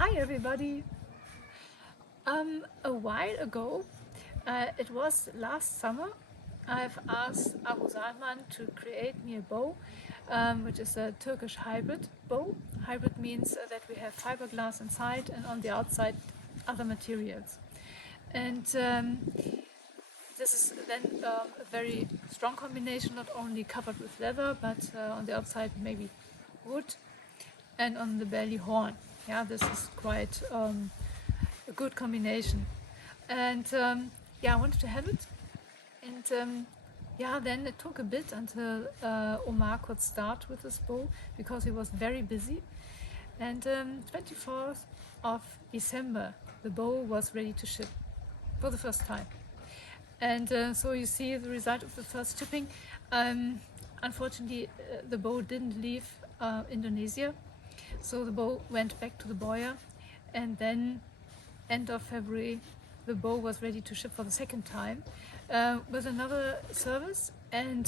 Hi everybody! A while ago, it was last summer, I've asked Abu Salman to create me a bow, which is a Turkish hybrid bow. Hybrid means that we have fiberglass inside and on the outside other materials. And this is then a very strong combination, not only covered with leather, but on the outside maybe wood and on the belly horn. Yeah, this is quite a good combination. And yeah, I wanted to have it. And yeah, then it took a bit until Omah could start with this bow because he was very busy. And 24th of December, the bow was ready to ship for the first time. And so you see the result of the first shipping. Unfortunately, the bow didn't leave Indonesia. So the bow went back to the buyer, and then end of February the bow was ready to ship for the second time with another service, and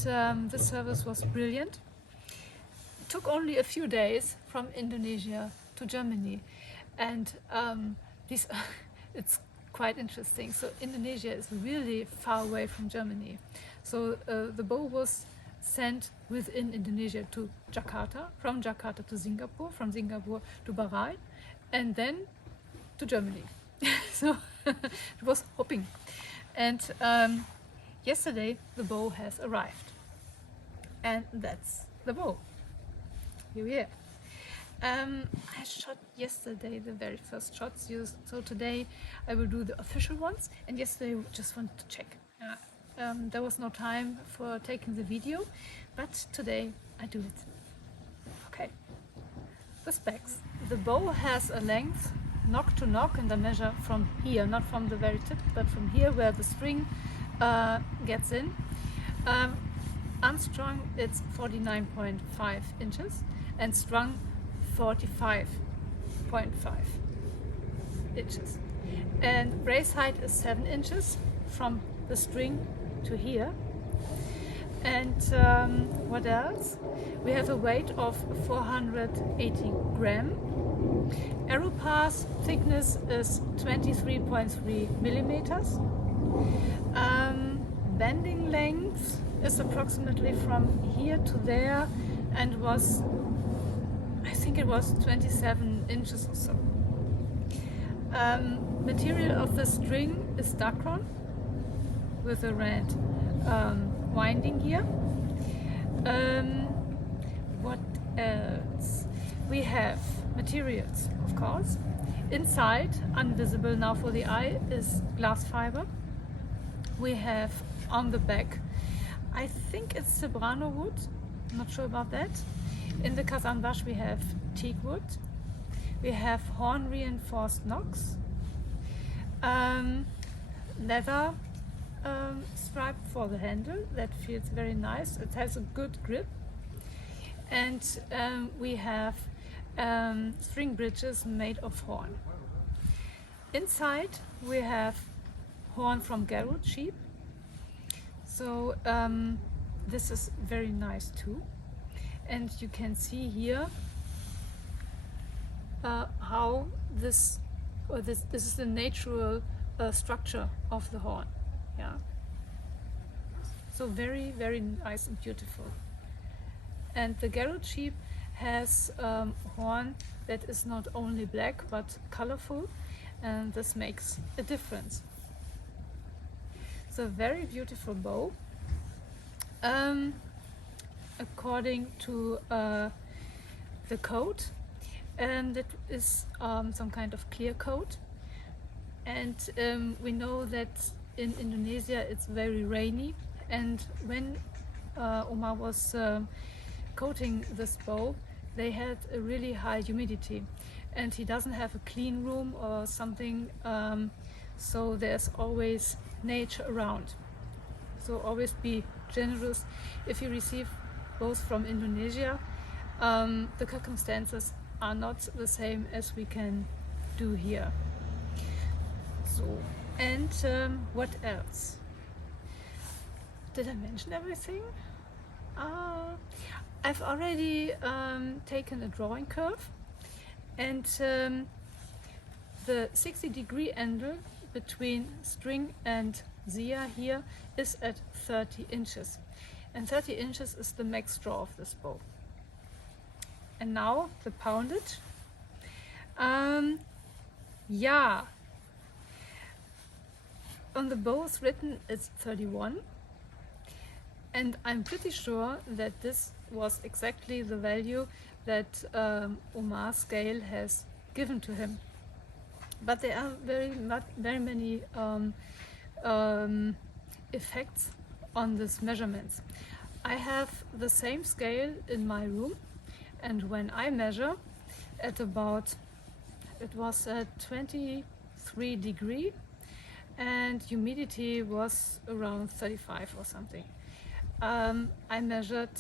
the service was brilliant. It took only a few days from Indonesia to Germany, and it's quite interesting. So Indonesia is really far away from Germany. So the bow was sent within Indonesia to Jakarta, from Jakarta to Singapore, from Singapore to Bahrain, and then to Germany. So it was hopping. And yesterday the bow has arrived. And that's the bow. Here we are. I shot yesterday the very first shots, so today I will do the official ones, and yesterday I just wanted to check. There was no time for taking the video, but today I do it. Okay, the specs. The bow has a length knock to knock, and I measure from here, not from the very tip, but from here where the string gets in. Unstrung it's 49.5 inches and strung 45.5 inches. And brace height is 7 inches from the string to here. And what else? We have a weight of 480 gram. Arrow pass thickness is 23.3 millimeters. Bending length is approximately from here to there, and I think it was 27 inches or so. Material of the string is dacron with a red winding here. What else? We have materials, of course. Inside, invisible now for the eye, is glass fiber. We have on the back, I think it's Cebrano wood, I'm not sure about that. In the Kazanbash we have teak wood. We have horn reinforced knocks. Leather stripe for the handle, that feels very nice. It has a good grip. And we have string bridges made of horn. Inside we have horn from Garut sheep. So this is very nice too. And you can see here how this is the natural structure of the horn. Yeah. So very, very nice and beautiful. And the Garut sheep has horn that is not only black but colorful, and this makes a difference. So very beautiful bow. According to the coat, and it is some kind of clear coat. And we know that in Indonesia it's very rainy, and when Omah was coating this bow, they had a really high humidity, and he doesn't have a clean room or something, so there's always nature around. So always be generous. If you receive bows from Indonesia, the circumstances are not the same as we can do here. So, and what else? Did I mention everything? I've already taken a drawing curve, and The 60-degree angle between string and zia here is at 30 inches. And 30 inches is the max draw of this bow. And now the poundage. Yeah, on the bow it's written it's 31. And I'm pretty sure that this was exactly the value that Omah scale has given to him. But there are very many effects on these measurements. I have the same scale in my room, and when I measure at about, it was at 23 degree and humidity was around 35 or something. I measured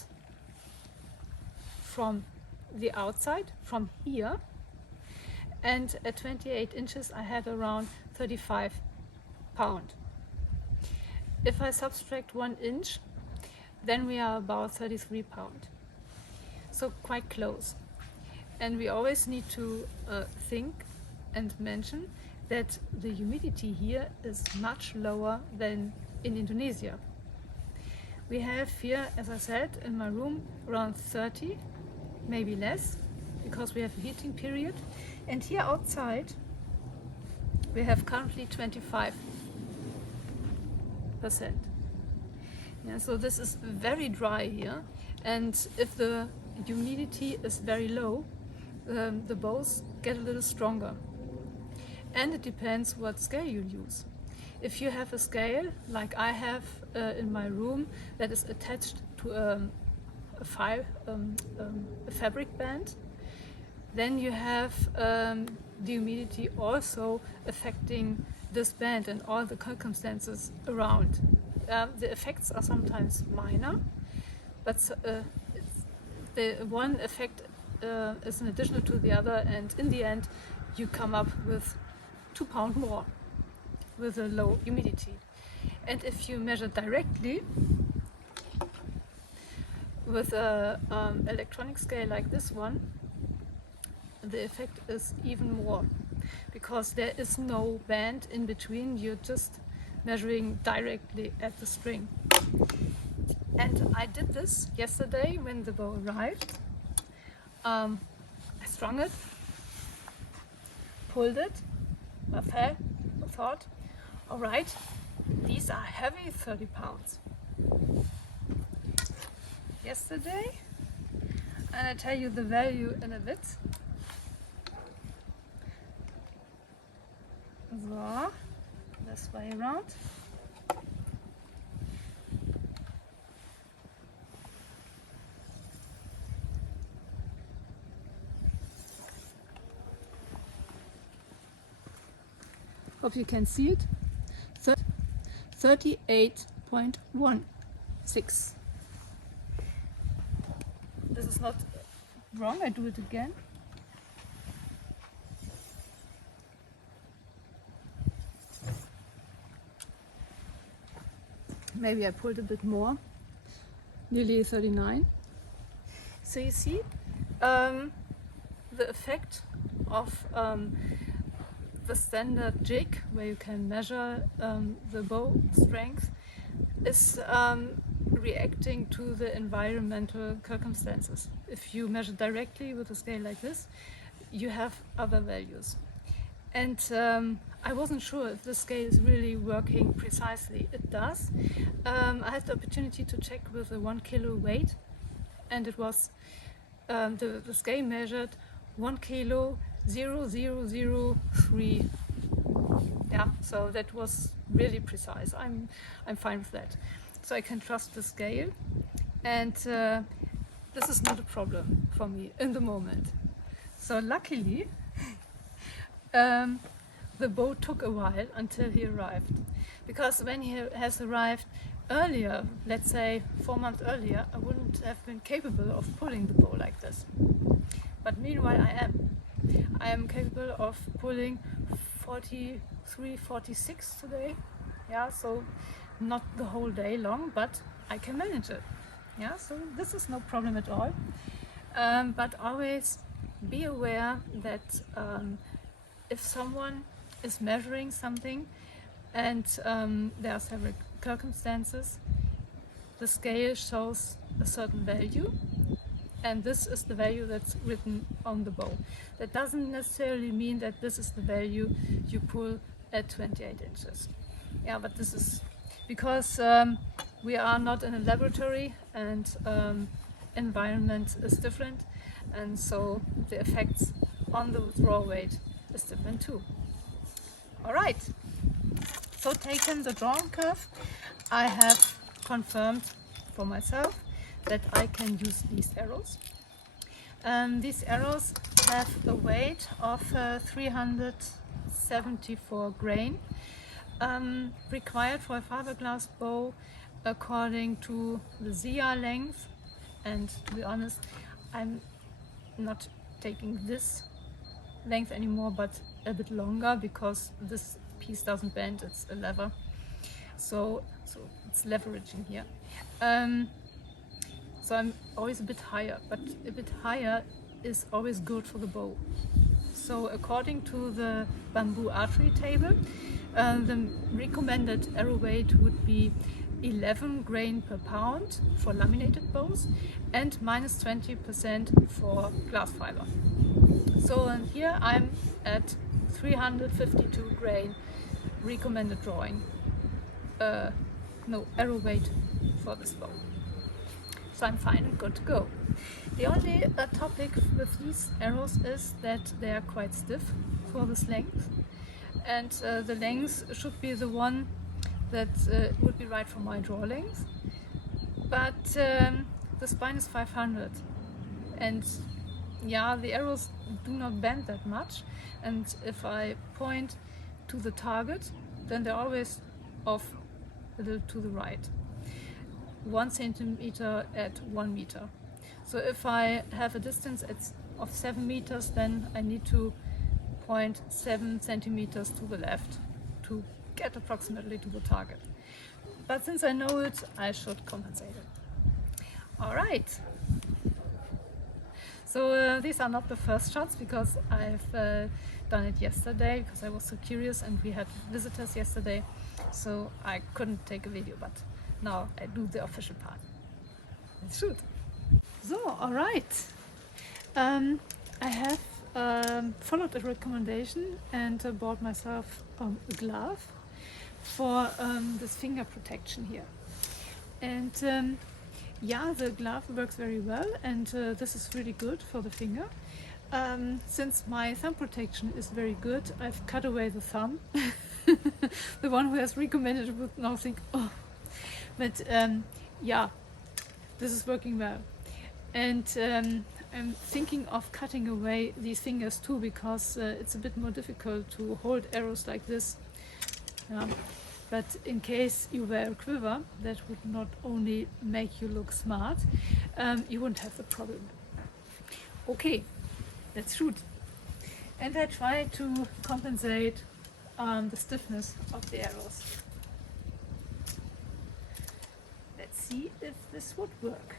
from the outside, from here, and at 28 inches I had around 35 pound. If I subtract 1 inch, then we are about 33 pound. So quite close. And we always need to think and mention that the humidity here is much lower than in Indonesia. We have here, as I said, in my room around 30, maybe less, because we have a heating period. And here outside we have currently 25%. Yeah, so this is very dry here, and if the humidity is very low, the bows get a little stronger. And it depends what scale you use. If you have a scale like I have in my room that is attached to a fabric band, then you have the humidity also affecting this band and all the circumstances around. The effects are sometimes minor, but the one effect is an additional to the other, and in the end you come up with 2 pound more with a low humidity. And if you measure directly with a electronic scale like this one, the effect is even more, because there is no band in between. You're just measuring directly at the string. And I did this yesterday when the bow arrived. I strung it, pulled it, I thought, all right, these are heavy 30 pounds. Yesterday, and I tell you the value in a bit. So, this way around. Hope you can see it. 38.16. This is not wrong, I do it again. Maybe I pulled a bit more, nearly 39. So you see the effect of the standard jig, where you can measure the bow strength, is reacting to the environmental circumstances. If you measure directly with a scale like this, you have other values. And I wasn't sure if the scale is really working precisely. It does. I had the opportunity to check with a 1 kilo weight, and it was the scale measured 1 kilo 0003. Yeah, so that was really precise. I'm fine with that. So I can trust the scale, and this is not a problem for me in the moment. So luckily, the bow took a while until he arrived, because when he has arrived earlier, let's say 4 months earlier, I wouldn't have been capable of pulling the bow like this. But meanwhile I am capable of pulling 43, 46 today. Yeah, so not the whole day long, but I can manage it. Yeah, so this is no problem at all. But always be aware that if someone is measuring something and there are several circumstances, the scale shows a certain value, and this is the value that's written on the bow. That doesn't necessarily mean that this is the value you pull at 28 inches. Yeah, but this is because we are not in a laboratory, and environment is different, and so the effects on the draw weight is different too. All right, so taken the drawing curve, I have confirmed for myself that I can use these arrows. These arrows have a weight of 374 grain, required for a fiberglass bow according to the ZR length. And to be honest, I'm not taking this length anymore, but a bit longer, because this piece doesn't bend, it's a lever. So it's leveraging here. So I'm always a bit higher, but a bit higher is always good for the bow. So according to the bamboo archery table, the recommended arrow weight would be 11 grain per pound for laminated bows and minus 20% for glass fiber. So here I'm at 352 grain recommended drawing, arrow weight for this bow. So I'm fine and good to go. The only topic with these arrows is that they are quite stiff for this length, and the length should be the one that would be right for my draw length. But the spine is 500, and yeah, the arrows do not bend that much, and if I point to the target, then they're always off a little to the right, 1 centimeter at 1 meter. So if I have a distance of 7 meters, then I need to point 7 centimeters to the left to get approximately to the target. But since I know it, I should compensate it. All right. So these are not the first shots, because I've done it yesterday because I was so curious, and we had visitors yesterday, so I couldn't take a video, but now I do the official part. Let's shoot. So, all right. I have followed a recommendation and bought myself a glove for this finger protection here. And yeah, the glove works very well, and this is really good for the finger. Since my thumb protection is very good, I've cut away the thumb. The one who has recommended it would now think, oh. But yeah, this is working well. And I'm thinking of cutting away these fingers too, because it's a bit more difficult to hold arrows like this. But in case you wear a quiver, that would not only make you look smart, you wouldn't have the problem. Okay, let's shoot. And I try to compensate the stiffness of the arrows. Let's see if this would work.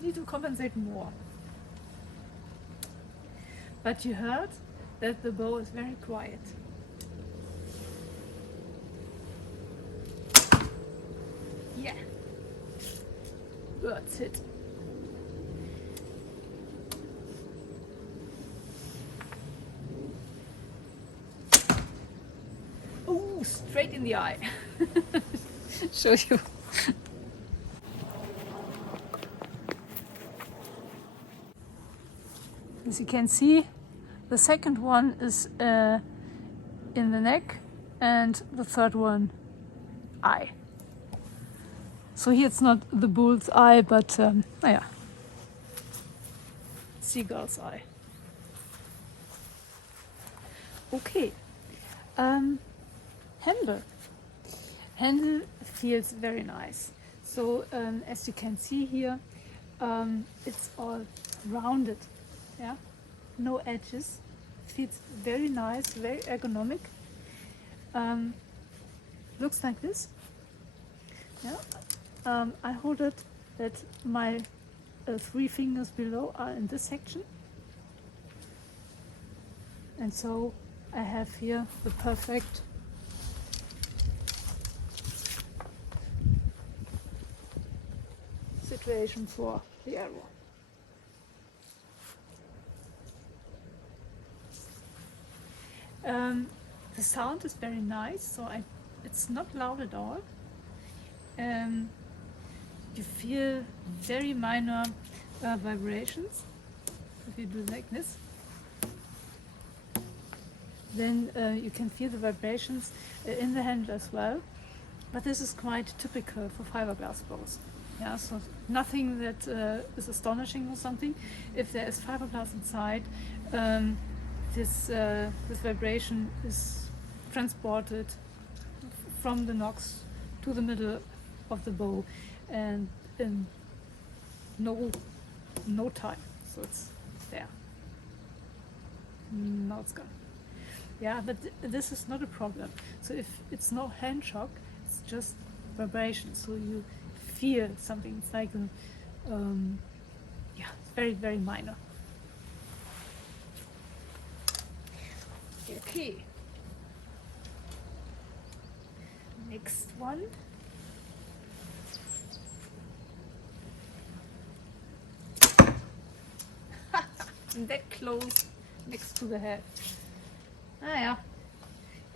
Need to compensate more. But you heard that the bow is very quiet. Yeah, birds hit. Oh, straight in the eye. Show you. As you can see, the second one is in the neck, and the third one eye. So here it's not the bull's eye, but yeah, seagull's eye. Okay, handle. Handle feels very nice. So as you can see here, it's all rounded. Yeah, no edges. Feels very nice, very ergonomic. Looks like this. Yeah, I hold it that my 3 fingers below are in this section. And so I have here the perfect situation for the arrow. The sound is very nice, so it's not loud at all. You feel very minor vibrations. If you do like this, then you can feel the vibrations in the hand as well. But this is quite typical for fiberglass bows. Yeah, so nothing that is astonishing or something. If there is fiberglass inside, this vibration is transported from the nocks to the middle of the bow, and in no time. So it's there. Now it's gone. Yeah, but this is not a problem. So if it's no hand shock, it's just vibration. So you feel something. It's like yeah, it's very, very minor. Okay. Next one. That close next to the head. Ah, yeah.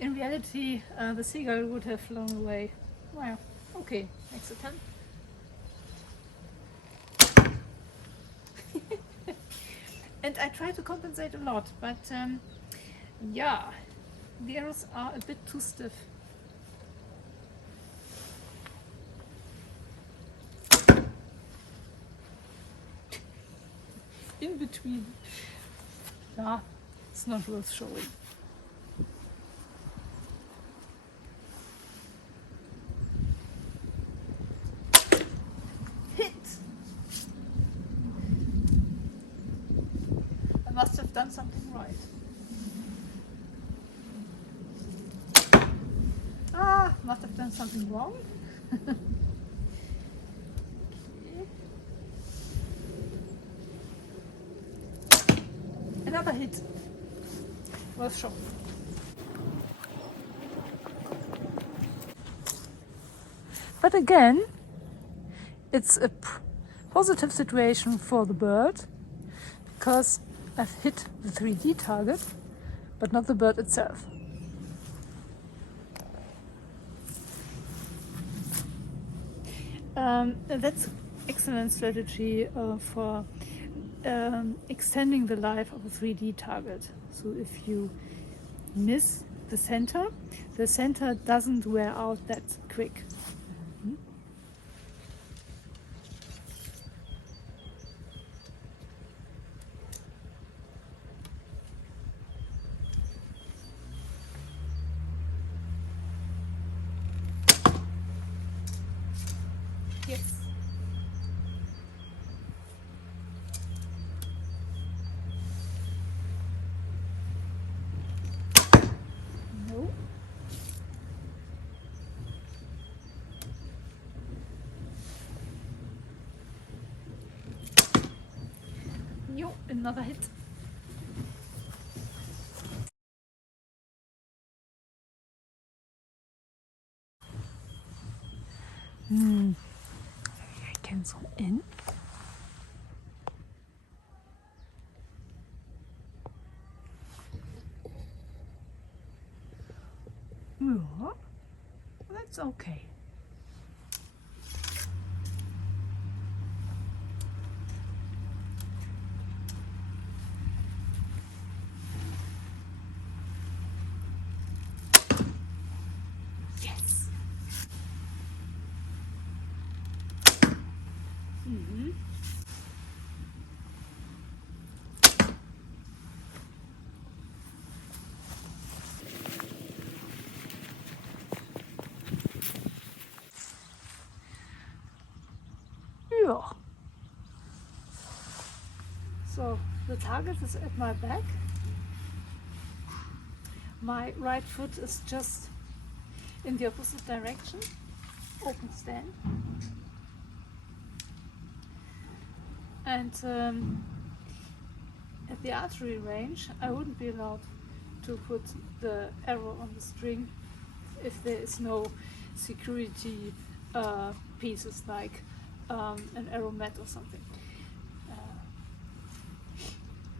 In reality, the seagull would have flown away. Well, okay, next attempt. And I try to compensate a lot, but yeah, the arrows are a bit too stiff. In between. Yeah, it's not worth showing. Hit! I must have done something right. Ah, must have done something wrong. Another hit. Worth showing. But again, it's a positive situation for the bird, because I've hit the 3D target, but not the bird itself. That's an excellent strategy for extending the life of a 3D target. So if you miss the center doesn't wear out that quick. Yes. No. No, another hit. I can zoom in. Yeah, that's okay. Yes. Mm-hmm. Yeah. So the target is at my back. My right foot is just in the opposite direction. Open stand. And at the archery range, I wouldn't be allowed to put the arrow on the string if there is no security pieces like an arrow mat or something.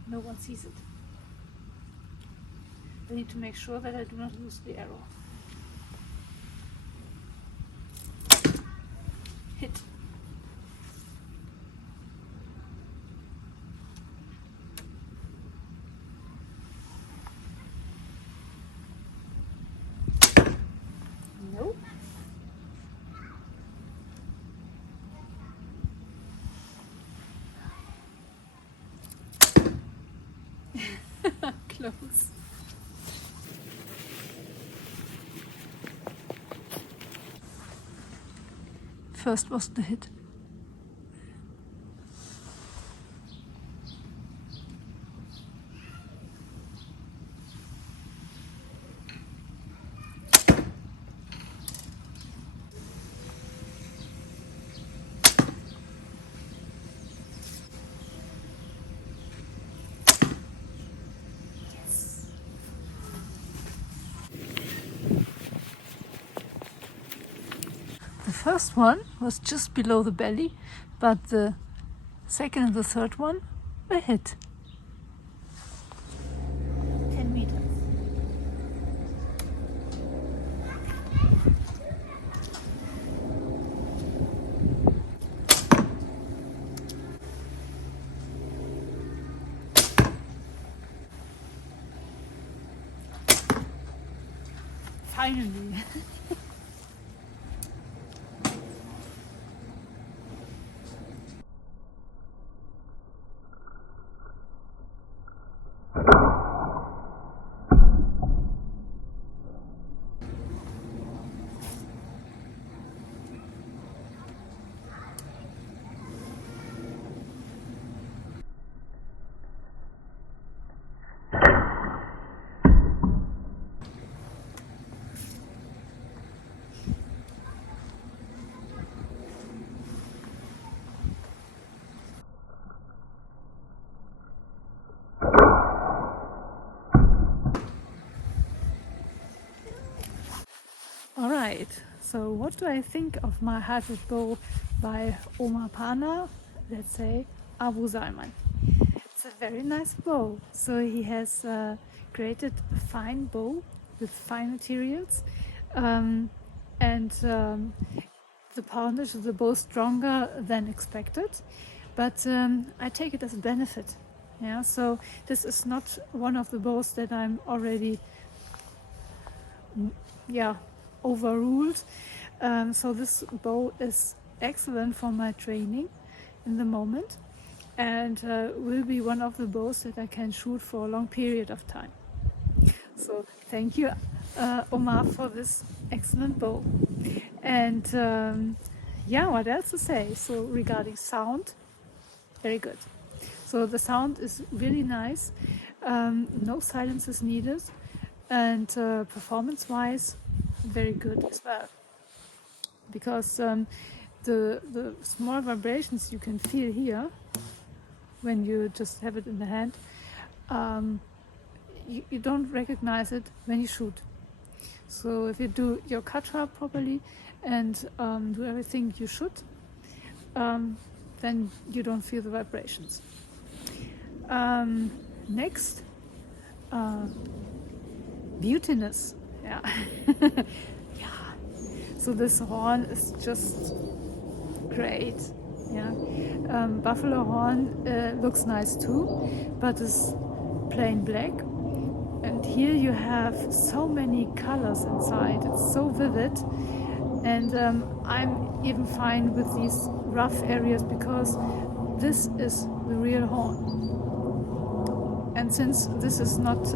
No one sees it. I need to make sure that I do not lose the arrow. Hit. No. Close. First was the hit. The first one was just below the belly, but the second and the third one were hit. 10 meters. Finally. Alright, so what do I think of my hybrid bow by Omah, let's say Abu Salman? It's a very nice bow. So he has created a fine bow with fine materials, and the poundage of the bow stronger than expected, but I take it as a benefit. Yeah, so this is not one of the bows that I'm already overruled. So this bow is excellent for my training in the moment, and will be one of the bows that I can shoot for a long period of time. So thank you, Omar, for this excellent bow. And what else to say? So regarding sound, very good. So the sound is really nice, no silence is needed, and performance-wise, very good as well. Because the small vibrations you can feel here when you just have it in the hand, you don't recognize it when you shoot. So if you do your katra properly and do everything you should, then you don't feel the vibrations. Next, beautiness. Yeah. So this horn is just great. Yeah. Buffalo horn looks nice too, but it's plain black. And here you have so many colors inside. It's so vivid. And I'm even fine with these rough areas because this is the real horn. And since this is not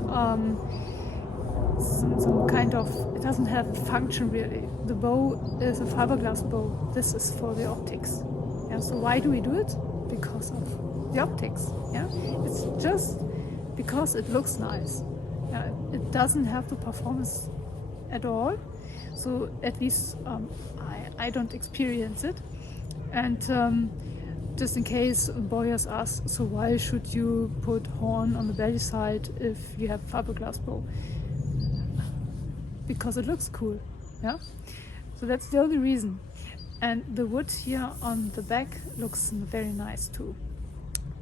some kind of, it doesn't have a function really. The bow is a fiberglass bow. This is for the optics. Yeah, so why do we do it? Because of the optics. Yeah, it's just because it looks nice. Yeah, it doesn't have the performance at all. So at least I don't experience it. And just in case bowyers ask, so why should you put horn on the belly side if you have fiberglass bow? Because it looks cool, yeah? So that's the only reason. And the wood here on the back looks very nice too.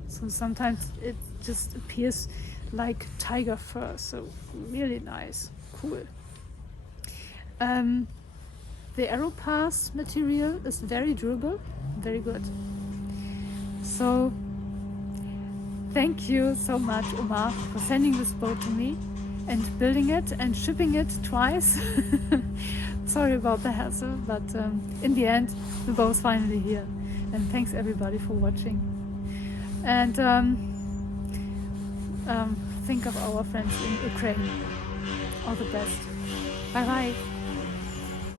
So sometimes it just appears like tiger fur, so really nice, cool. The arrow pass material is very durable, very good. So thank you so much, Omah, for sending this bow to me and building it and shipping it twice. Sorry about the hassle, but in the end the bow is finally here. And thanks everybody for watching. And think of our friends in Ukraine. All the best. Bye bye.